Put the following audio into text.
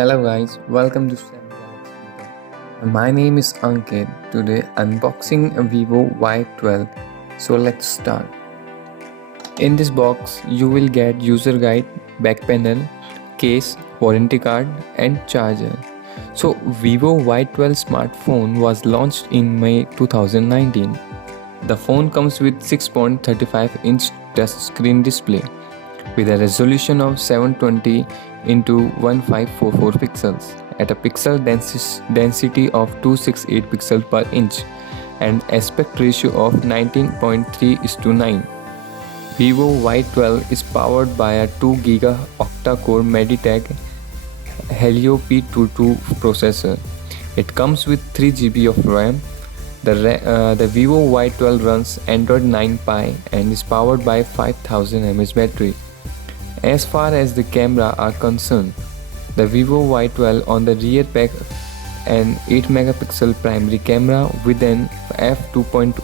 Hello guys, welcome to STEM Galaxy Meetup. My name is Ankit. Today unboxing a Vivo Y12. So let's start. In this box you will get user guide, back panel, case, warranty card and charger. So Vivo Y12 smartphone was launched in May 2019. The phone comes with 6.35-inch touchscreen display with a resolution of 720 into 1544 pixels at a pixel density of 268 pixels per inch and aspect ratio of 19.3:9. Vivo Y12 is powered by a 2 GB octa-core MediaTek Helio P22 processor. It comes with 3 GB of RAM. The Vivo Y12 runs Android 9 Pie and is powered by 5000 mAh battery. As far as the camera are concerned, the Vivo Y12 on the rear pack an 8 megapixel primary camera with an f2.8